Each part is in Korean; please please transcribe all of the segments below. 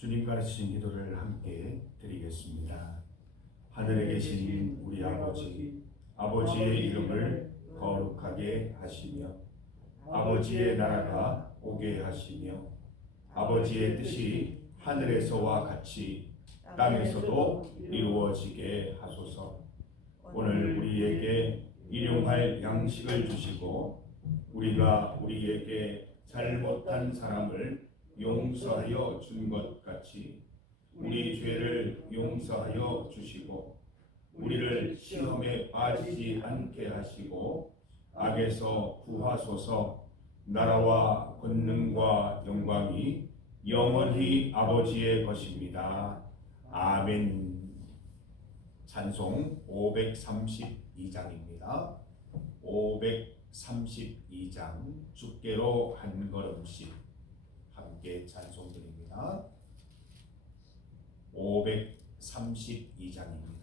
주님 가르치신 기도를 함께 드리겠습니다. 하늘에 계신 우리 아버지, 아버지의 이름을 거룩하게 하시며 아버지의 나라가 오게 하시며 아버지의 뜻이 하늘에서와 같이 땅에서도 이루어지게 하소서. 오늘 우리에게 일용할 양식을 주시고 우리가 우리에게 잘못한 사람을 용서하여 준 것 같이 우리 죄를 용서하여 주시고 우리를 시험에 빠지지 않게 하시고 악에서 구하소서. 나라와 권능과 영광이 영원히 아버지의 것입니다. 아멘. 찬송 532장입니다. 532장 주께로 한 걸음씩 함께 찬송드립니다. 532장입니다.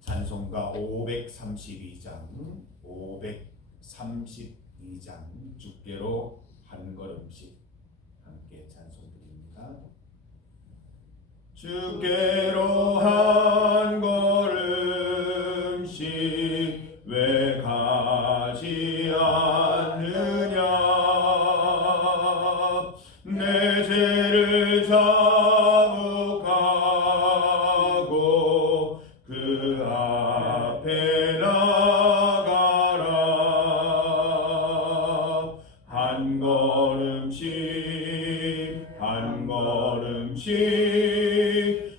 찬송가 532장 주께로 한 걸음씩 함께 찬송드립니다. 주께로 한 걸음씩 왜 가지 않느냐. 내 죄를 자복하고 그 앞에 나가라. 한 걸음씩 한 걸음씩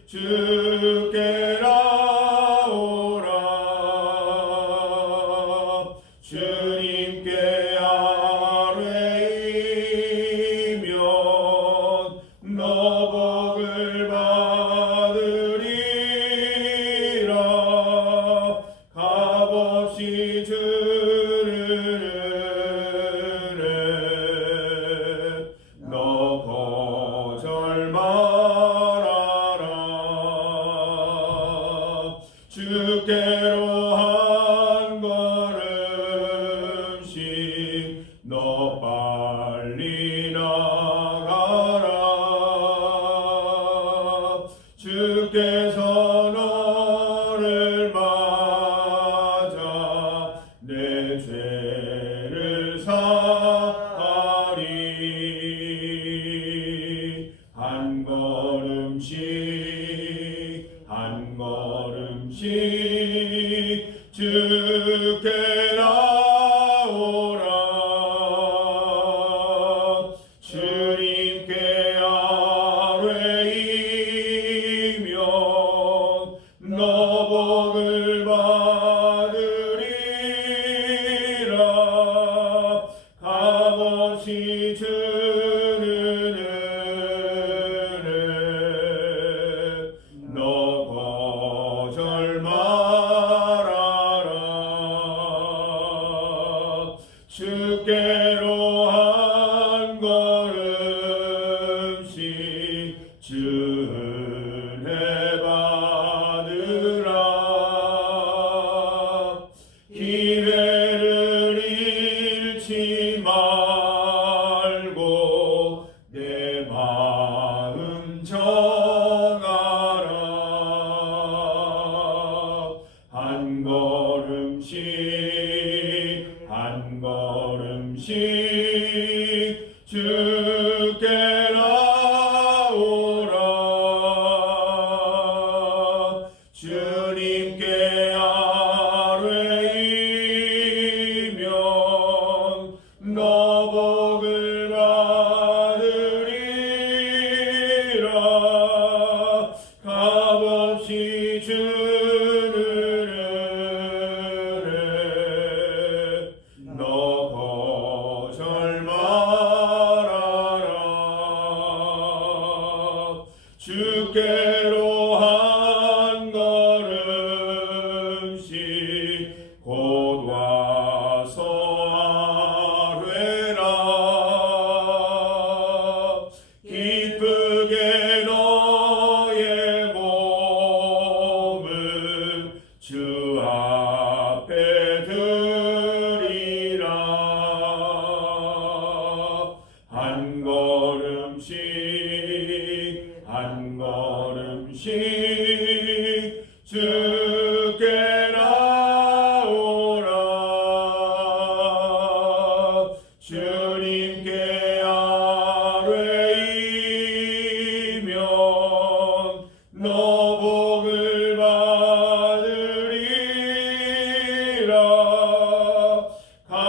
주께 나오라. 주님께 아뢰이면 너 복을 받으리라. 값없이 주르르 너 거절 말아라. 주께로 한 걸음씩 너 빨리 나가라. 주께서 너를 맞아 내 죄를 사하리. 한 걸음씩 한 걸음씩 주께 나오라. 주님께 아뢰이면 너 복을 받으리라. 값없이 주르르 너 거절 말아라. 주께로 한 걸음씩 주은혜 받으라. 기회를 잃지 말고 내 마음 정하라. 한 걸음씩 한 걸음씩 주께 나오라. 주님께 아뢰이면 너 복을 받으리라. 값없이 주르르 너 거절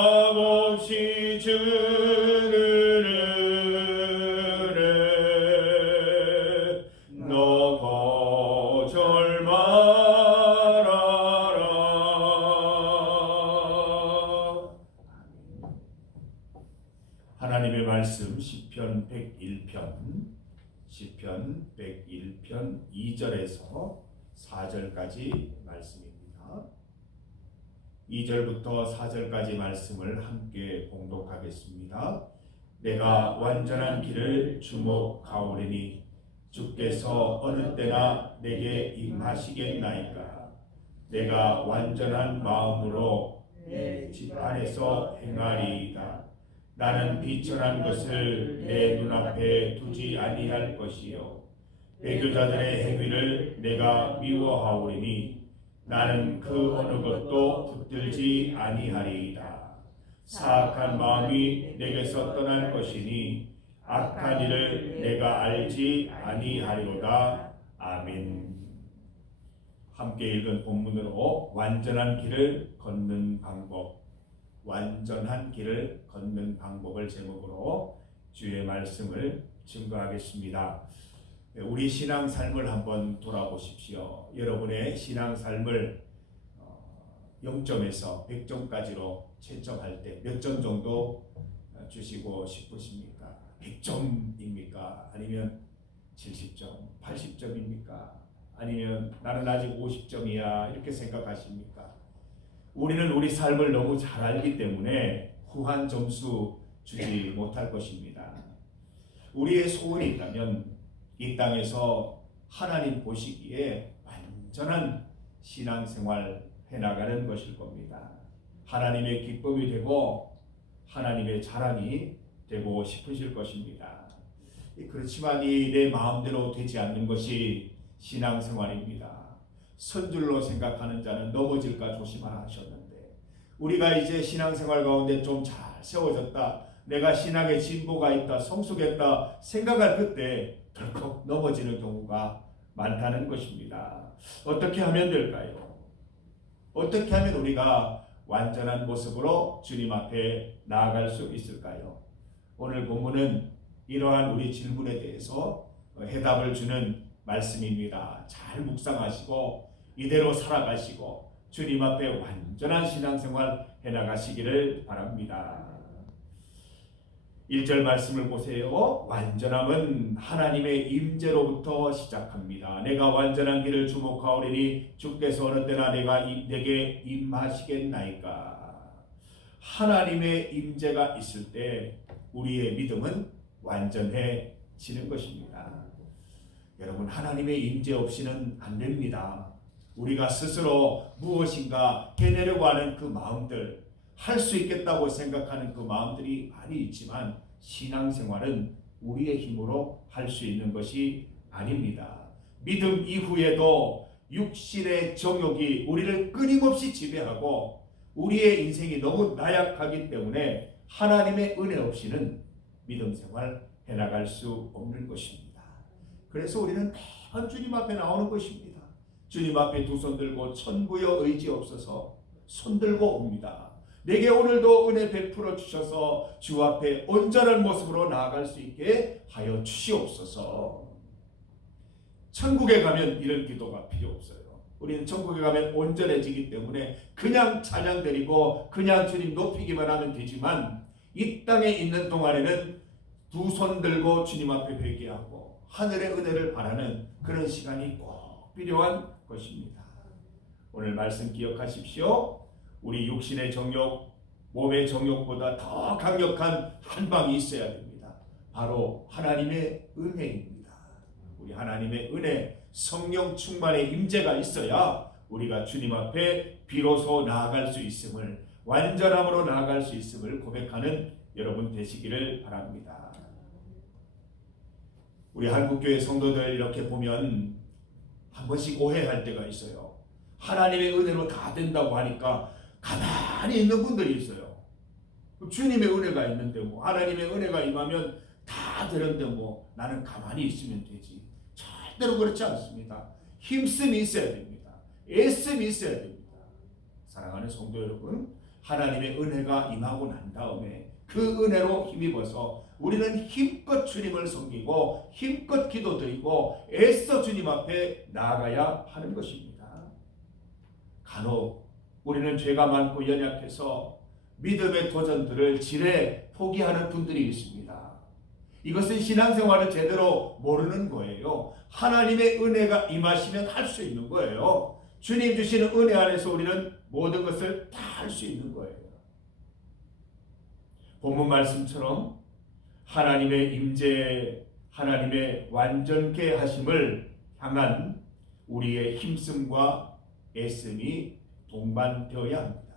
값없이 주를 은혜 너 거절 말아라. 하나님의 말씀 시편 101편 2절에서 4절까지 말씀입니다. 2절부터 4절까지 말씀을 함께 봉독하겠습니다. 내가 완전한 길을 주목하오리니 주께서 어느 때나 내게 임하시겠나이까. 내가 완전한 마음으로 내 집 안에서 행하리이다. 나는 비천한 것을 내 눈앞에 두지 아니할 것이요 배교자들의 행위를 내가 미워하오리니 나는 그 어느 것도 붙들지 아니하리이다. 사악한 마음이 내게서 떠날 것이니 악한 일을 내가 알지 아니하리로다. 아멘. 함께 읽은 본문으로 완전한 길을 걷는 방법, 완전한 길을 걷는 방법을 제목으로 주의 말씀을 증거하겠습니다. 우리 신앙 삶을 한번 돌아보십시오. 여러분의 신앙 삶을 0점에서 100점까지로 채점할 때 몇 점 정도 주시고 싶으십니까? 100점입니까? 아니면 70점, 80점입니까? 아니면 나는 아직 50점이야 이렇게 생각하십니까? 우리는 우리 삶을 너무 잘 알기 때문에 후한 점수 주지 못할 것입니다. 우리의 소원이 있다면 이 땅에서 하나님 보시기에 완전한 신앙생활 해나가는 것일 겁니다. 하나님의 기쁨이 되고 하나님의 자랑이 되고 싶으실 것입니다. 그렇지만 이 내 마음대로 되지 않는 것이 신앙생활입니다. 선줄로 생각하는 자는 넘어질까 조심하라 하셨는데 우리가 이제 신앙생활 가운데 좀 잘 세워졌다, 내가 신앙의 진보가 있다, 성숙했다 생각할 그때 덜컥 넘어지는 경우가 많다는 것입니다. 어떻게 하면 될까요? 어떻게 하면 우리가 완전한 모습으로 주님 앞에 나아갈 수 있을까요? 오늘 본문은 이러한 우리 질문에 대해서 해답을 주는 말씀입니다. 잘 묵상하시고 이대로 살아가시고 주님 앞에 완전한 신앙생활 해나가시기를 바랍니다. 1절 말씀을 보세요. 완전함은 하나님의 임재로부터 시작합니다. 내가 완전한 길을 주목하오리니 주께서 어느 때나 내게 임하시겠나이까. 하나님의 임재가 있을 때 우리의 믿음은 완전해지는 것입니다. 여러분, 하나님의 임재 없이는 안 됩니다. 우리가 스스로 무엇인가 해내려고 하는 그 마음들, 할 수 있겠다고 생각하는 그 마음들이 많이 있지만 신앙생활은 우리의 힘으로 할 수 있는 것이 아닙니다. 믿음 이후에도 육신의 정욕이 우리를 끊임없이 지배하고 우리의 인생이 너무 나약하기 때문에 하나님의 은혜 없이는 믿음생활 해나갈 수 없는 것입니다. 그래서 우리는 매번 주님 앞에 나오는 것입니다. 주님 앞에 두 손 들고 천부여 의지없어서 손 들고 옵니다. 내게 오늘도 은혜 베풀어 주셔서 주 앞에 온전한 모습으로 나아갈 수 있게 하여 주시옵소서. 천국에 가면 이런 기도가 필요 없어요. 우리는 천국에 가면 온전해지기 때문에 그냥 찬양 드리고 그냥 주님 높이기만 하면 되지만 이 땅에 있는 동안에는 두 손 들고 주님 앞에 회개하고 하늘의 은혜를 바라는 그런 시간이 꼭 필요한 것입니다. 오늘 말씀 기억하십시오. 우리 육신의 정욕, 몸의 정욕보다 더 강력한 한 방이 있어야 됩니다. 바로 하나님의 은혜입니다. 우리 하나님의 은혜, 성령 충만의 임재가 있어야 우리가 주님 앞에 비로소 나아갈 수 있음을, 완전함으로 나아갈 수 있음을 고백하는 여러분 되시기를 바랍니다. 우리 한국교회 성도들 이렇게 보면 한 번씩 오해할 때가 있어요. 하나님의 은혜로 다 된다고 하니까 가만히 있는 분들이 있어요. 주님의 은혜가 있는데 뭐 하나님의 은혜가 임하면 다 되는데 뭐 나는 가만히 있으면 되지. 절대로 그렇지 않습니다. 힘씀이 있어야 됩니다. 애씀이 있어야 됩니다. 사랑하는 성도 여러분, 하나님의 은혜가 임하고 난 다음에 그 은혜로 힘입어서 우리는 힘껏 주님을 섬기고 힘껏 기도드리고 애써 주님 앞에 나아가야 하는 것입니다. 간혹 우리는 죄가 많고 연약해서 믿음의 도전들을 지레 포기하는 분들이 있습니다. 이것은 신앙생활을 제대로 모르는 거예요. 하나님의 은혜가 임하시면 할 수 있는 거예요. 주님 주시는 은혜 안에서 우리는 모든 것을 다 할 수 있는 거예요. 본문 말씀처럼 하나님의 임재, 하나님의 완전케 하심을 향한 우리의 힘씀과 애씀이 동반되어야 합니다.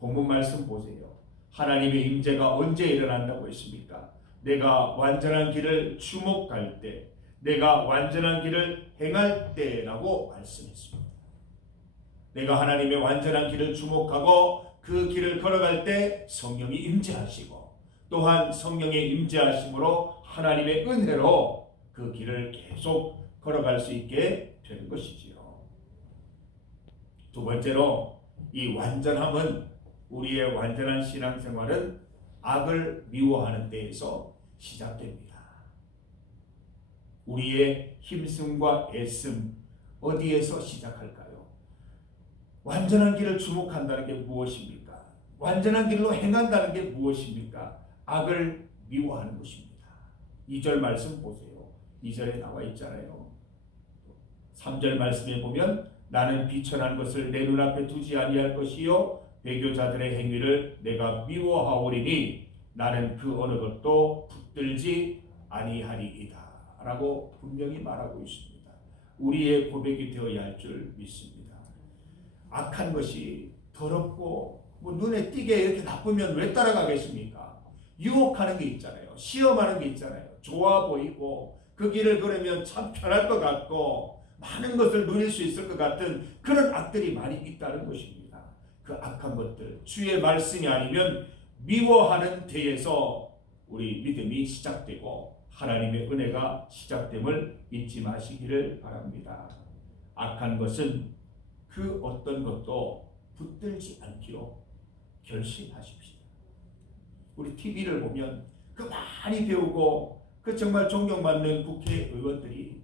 본문 말씀 보세요. 하나님의 임재가 언제 일어난다고 했습니까? 내가 완전한 길을 주목할 때, 내가 완전한 길을 행할 때라고 말씀했습니다. 내가 하나님의 완전한 길을 주목하고 그 길을 걸어갈 때 성령이 임재하시고, 또한 성령의 임재하심으로 하나님의 은혜로 그 길을 계속 걸어갈 수 있게 되는 것이지요. 두 번째로, 이 완전함은, 우리의 완전한 신앙생활은 악을 미워하는 데에서 시작됩니다. 우리의 힘씀과 애씀, 어디에서 시작할까요? 완전한 길을 주목한다는 게 무엇입니까? 완전한 길로 행한다는 게 무엇입니까? 악을 미워하는 것입니다. 2절 말씀 보세요. 2절에 나와 있잖아요. 3절 말씀에 보면 나는 비천한 것을 내 눈앞에 두지 아니할 것이요 배교자들의 행위를 내가 미워하오리니 나는 그 어느 것도 붙들지 아니하리이다 라고 분명히 말하고 있습니다. 우리의 고백이 되어야 할 줄 믿습니다. 악한 것이 더럽고 눈에 띄게 이렇게 나쁘면 왜 따라가겠습니까? 유혹하는 게 있잖아요. 시험하는 게 있잖아요. 좋아 보이고 그 길을 걸으면 참 편할 것 같고 많은 것을 누릴 수 있을 것 같은 그런 악들이 많이 있다는 것입니다. 그 악한 것들, 주의 말씀이 아니면 미워하는 데에서 우리 믿음이 시작되고 하나님의 은혜가 시작됨을 잊지 마시기를 바랍니다. 악한 것은 그 어떤 것도 붙들지 않기로 결심하십시오. 우리 TV를 보면 그 많이 배우고 그 정말 존경받는 국회의원들이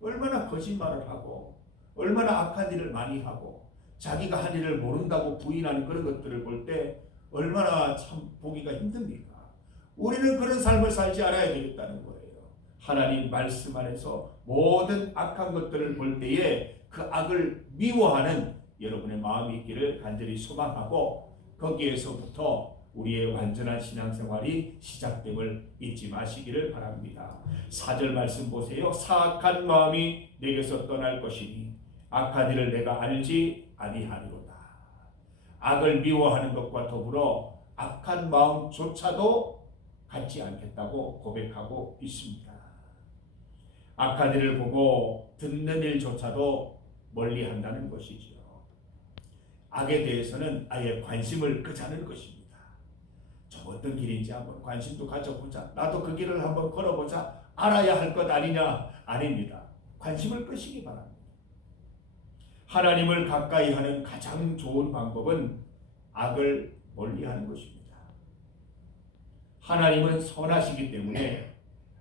얼마나 거짓말을 하고 얼마나 악한 일을 많이 하고 자기가 한 일을 모른다고 부인하는 그런 것들을 볼 때 얼마나 참 보기가 힘듭니까? 우리는 그런 삶을 살지 않아야 되겠다는 거예요. 하나님 말씀 안에서 모든 악한 것들을 볼 때에 그 악을 미워하는 여러분의 마음이 있기를 간절히 소망하고 거기에서부터 우리의 완전한 신앙생활이 시작됨을 잊지 마시기를 바랍니다. 4절 말씀 보세요. 사악한 마음이 내게서 떠날 것이니 악한 일을 내가 알지 아니하리로다. 악을 미워하는 것과 더불어 악한 마음조차도 갖지 않겠다고 고백하고 있습니다. 악한 일을 보고 듣는 일조차도 멀리한다는 것이지요. 악에 대해서는 아예 관심을 끄자는 것입니다. 저 어떤 길인지 한번 관심도 가져보자. 나도 그 길을 한번 걸어보자. 알아야 할 것 아니냐? 아닙니다. 관심을 끄시기 바랍니다. 하나님을 가까이 하는 가장 좋은 방법은 악을 멀리하는 것입니다. 하나님은 선하시기 때문에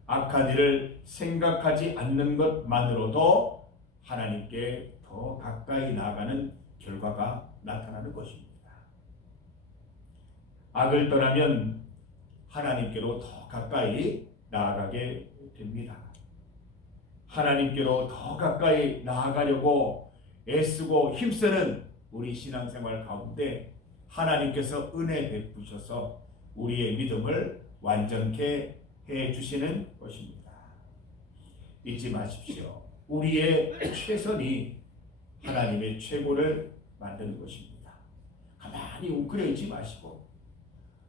악한 일을 생각하지 않는 것만으로도 하나님께 더 가까이 나아가는 결과가 나타나는 것입니다. 악을 떠나면 하나님께로 더 가까이 나아가게 됩니다. 하나님께로 더 가까이 나아가려고 애쓰고 힘쓰는 우리 신앙생활 가운데 하나님께서 은혜 베푸셔서 우리의 믿음을 완전케 해주시는 것입니다. 잊지 마십시오. 우리의 최선이 하나님의 최고를 만드는 것입니다. 가만히 웅크려 있지 마시고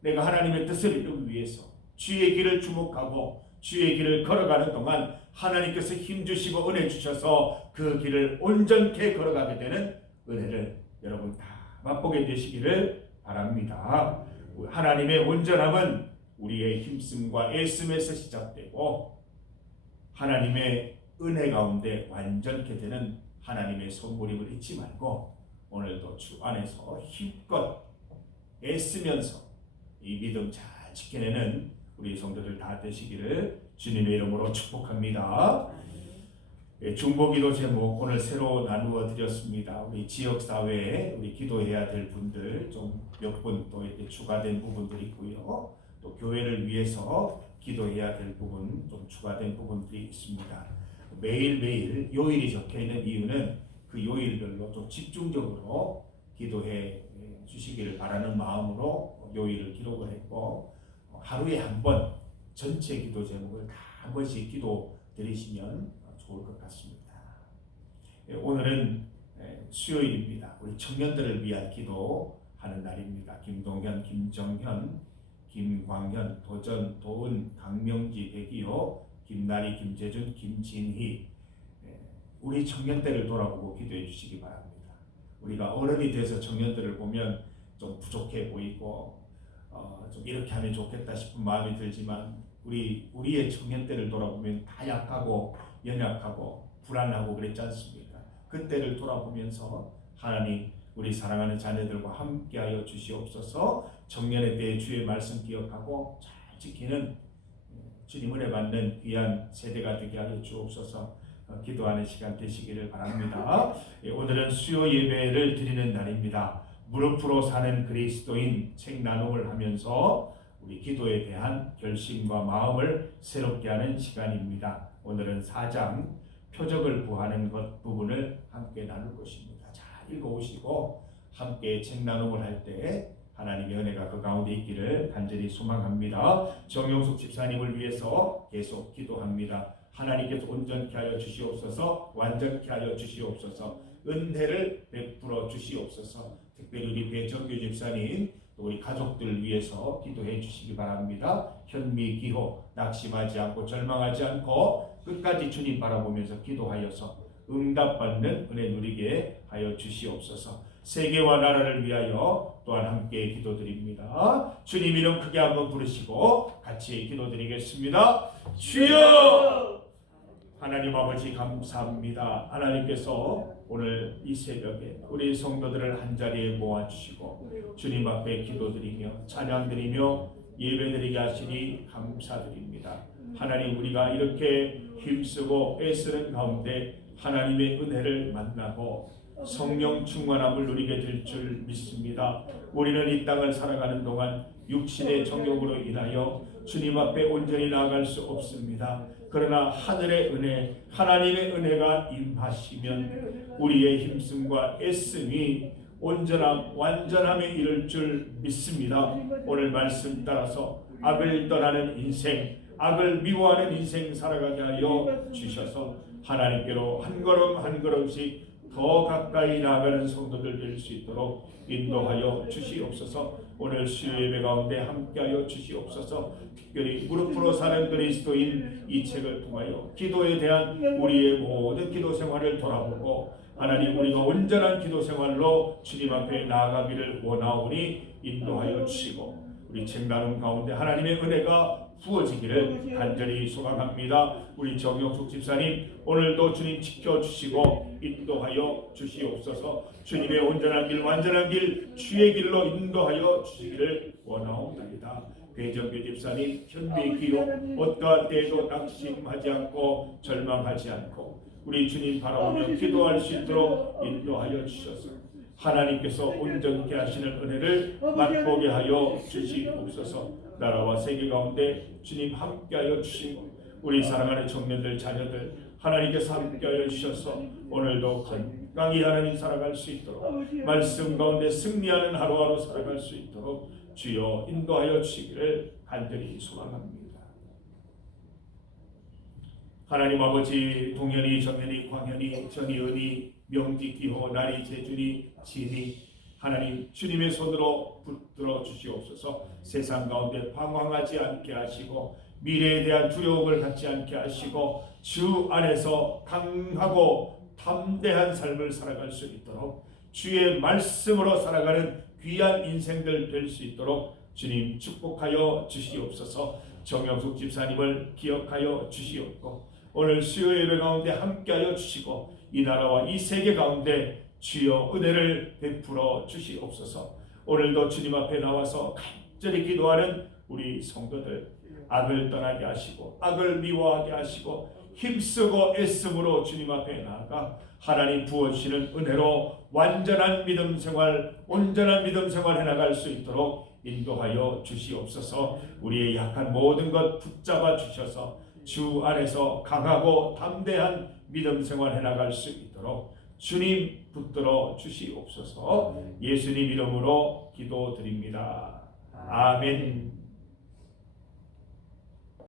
내가 하나님의 뜻을 이루기 위해서 주의 길을 주목하고 주의 길을 걸어가는 동안 하나님께서 힘주시고 은혜 주셔서 그 길을 온전케 걸어가게 되는 은혜를 여러분 다 맛보게 되시기를 바랍니다. 하나님의 온전함은 우리의 힘씀과 애씀에서 시작되고 하나님의 은혜 가운데 완전케 되는 하나님의 선물임을 잊지 말고 오늘도 주 안에서 힘껏 애쓰면서 이 믿음 잘 지켜내는 우리 성도들 다 되시기를 주님의 이름으로 축복합니다. 중보기도 제목 오늘 새로 나누어 드렸습니다. 우리 지역사회에 우리 기도해야 될 분들 좀 몇 분 또 이렇게 추가된 부분들이 있고요. 또 교회를 위해서 기도해야 될 부분 좀 추가된 부분들이 있습니다. 매일매일 요일이 적혀 있는 이유는 그 요일별로 좀 집중적으로 기도해 주시기를 바라는 마음으로 요일을 기록을 했고, 하루에 한 번 전체 기도 제목을 다 한 번씩 기도 드리시면 좋을 것 같습니다. 오늘은 수요일입니다. 우리 청년들을 위한 기도하는 날입니다. 김동현, 김정현, 김광현, 도전, 도은, 강명지, 백이호, 김나리, 김재준, 김진희, 우리 청년들을 돌아보고 기도해 주시기 바랍니다. 우리가 어른이 돼서 청년들을 보면 좀 부족해 보이고 좀 이렇게 하면 좋겠다 싶은 마음이 들지만 우리의 청년들을 돌아보면 다 약하고 연약하고 불안하고 그랬지 않습니까? 그때를 돌아보면서 하나님 우리 사랑하는 자녀들과 함께하여 주시옵소서. 청년의 때에 주의 말씀 기억하고 잘 지키는 주님 은혜 받는 귀한 세대가 되게 하여 주옵소서. 기도하는 시간 되시기를 바랍니다. 오늘은 수요 예배를 드리는 날입니다. 무릎으로 사는 그리스도인 책 나눔을 하면서 우리 기도에 대한 결심과 마음을 새롭게 하는 시간입니다. 오늘은 4장 표적을 구하는 것 부분을 함께 나눌 것입니다. 잘 읽어오시고 함께 책 나눔을 할 때 하나님의 은혜가 그 가운데 있기를 간절히 소망합니다. 정용숙 집사님을 위해서 계속 기도합니다. 하나님께서 온전케 하여 주시옵소서. 완전케 하여 주시옵소서. 은혜를 베풀어 주시옵소서. 특별히 우리 배정규 집사님 또 우리 가족들 위해서 기도해 주시기 바랍니다. 현미, 기호, 낙심하지 않고 절망하지 않고 끝까지 주님 바라보면서 기도하여서 응답받는 은혜 누리게 하여 주시옵소서. 세계와 나라를 위하여 또한 함께 기도드립니다. 주님 이름 크게 한번 부르시고 같이 기도드리겠습니다. 주여! 하나님 아버지 감사합니다. 하나님께서 오늘 이 새벽에 우리 성도들을 한자리에 모아주시고 주님 앞에 기도드리며 찬양드리며 예배드리게 하시니 감사드립니다. 하나님 우리가 이렇게 힘쓰고 애쓰는 가운데 하나님의 은혜를 만나고 성령 충만함을 누리게 될 줄 믿습니다. 우리는 이 땅을 살아가는 동안 육신의 정욕으로 인하여 주님 앞에 온전히 나아갈 수 없습니다. 그러나 하늘의 은혜, 하나님의 은혜가 임하시면 우리의 힘씀과 애씀이 완전함에 이를 줄 믿습니다. 오늘 말씀 따라서 악을 떠나는 인생, 악을 미워하는 인생 살아가게 하여 주셔서 하나님께로 한 걸음 한 걸음씩 더 가까이 나아가는 성도들 될 수 있도록 인도하여 주시옵소서. 오늘 수요 예배 가운데 함께하여 주시옵소서. 특별히 무릎으로 사는 그리스도인 이 책을 통하여 기도에 대한 우리의 모든 기도 생활을 돌아보고 하나님 우리가 온전한 기도 생활로 주님 앞에 나아가기를 원하오니 인도하여 주시고 우리 책 나눔 가운데 하나님의 은혜가 부어지기를 간절히 소망합니다. 우리 정영숙 집사님 오늘도 주님 지켜주시고 인도하여 주시옵소서. 주님의 온전한 길 완전한 길 주의 길로 인도하여 주시기를 원하옵나이다. 배정규 집사님 현비의 기로 어떠한 때에도 낙심하지 않고 절망하지 않고 우리 주님 바라보며 기도할 수 있도록 인도하여 주셔서 하나님께서 온전케 하시는 은혜를 맛보게 하여 주시옵소서. 나라와 세계 가운데 주님 함께하여 주시고 우리 사랑하는 청년들 자녀들 하나님께서 함께하여 주셔서 오늘도 건강히 하나님 살아갈 수 있도록 말씀 가운데 승리하는 하루하루 살아갈 수 있도록 주여 인도하여 주시기를 간절히 소망합니다. 하나님 아버지 동현이, 정현이, 광현이, 전희은이, 명지, 기호, 나리, 재준이, 진이 하나님 주님의 손으로 붙들어 주시옵소서. 세상 가운데 방황하지 않게 하시고 미래에 대한 두려움을 갖지 않게 하시고 주 안에서 강하고 담대한 삶을 살아갈 수 있도록 주의 말씀으로 살아가는 귀한 인생들 될 수 있도록 주님 축복하여 주시옵소서. 정영숙 집사님을 기억하여 주시옵고 오늘 수요 예배 가운데 함께하여 주시고 이 나라와 이 세계 가운데 주여 은혜를 베풀어 주시옵소서. 오늘도 주님 앞에 나와서 간절히 기도하는 우리 성도들, 악을 떠나게 하시고 악을 미워하게 하시고 힘쓰고 애씀으로 주님 앞에 나아가 하나님 부어주시는 은혜로 완전한 믿음 생활, 온전한 믿음 생활 해나갈 수 있도록 인도하여 주시옵소서. 우리의 약한 모든 것 붙잡아 주셔서 주 안에서 강하고 담대한 믿음 생활 해나갈 수 있도록 주님 붙들어 주시옵소서. 예수님 이름으로 기도드립니다. 아멘.